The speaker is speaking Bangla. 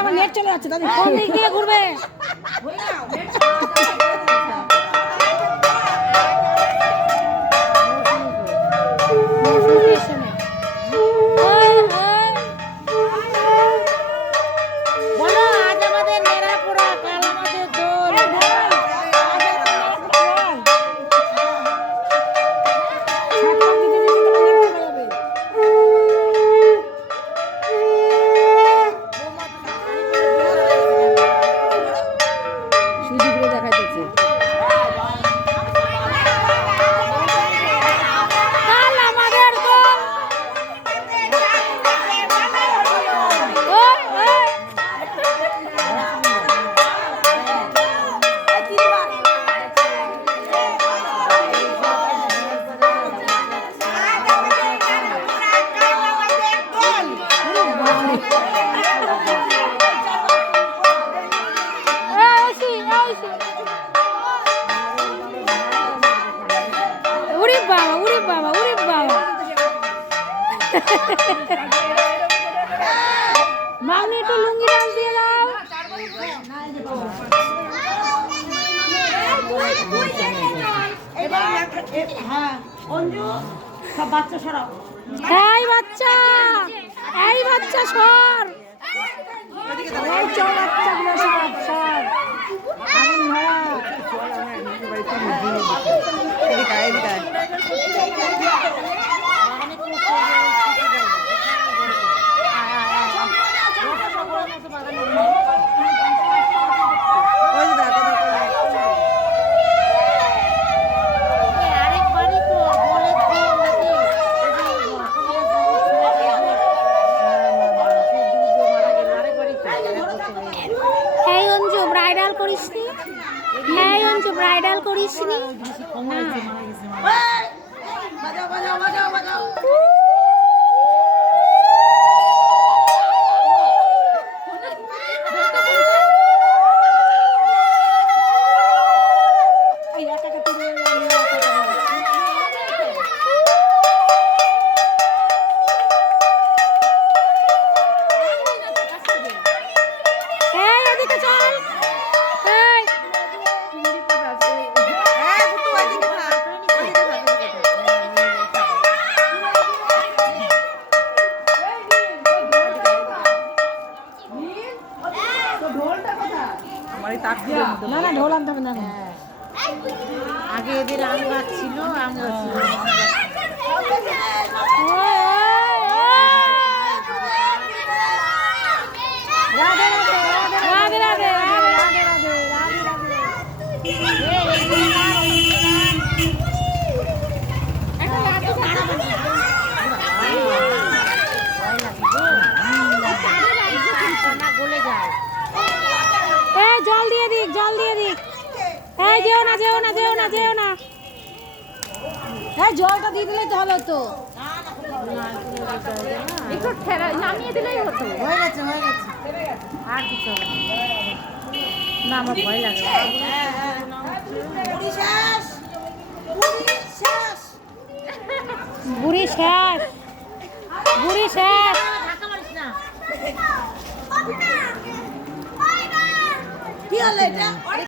আমার নেট চলে যাচ্ছে দাদু, কোন দিক দিয়ে ঘুরবে? মামনি একটু লুঙ্গি ডান্স দিয়ে দাও। এই বাচ্চা সর, ব্রাইডাল করিস নি? না না ঢোল আনতে হবে না, আগে এদের আম গাছ ছিল, আম গাছ ছিল। রাধে রাধে গলে যায়। জল দিয়ে দিক, জল দিয়ে দিক। এই যেও না যেও না যেও না যেও না, হ্যাঁ জলটা দিয়ে দিলেই তো হলো তো, একটু নামিয়ে দিলেই হতো। হয়ে গেছে আর কিছু না, আমার ভয় লাগে। বুড়ি শেষ, বুড়ি শেষ। কি হলো এটা?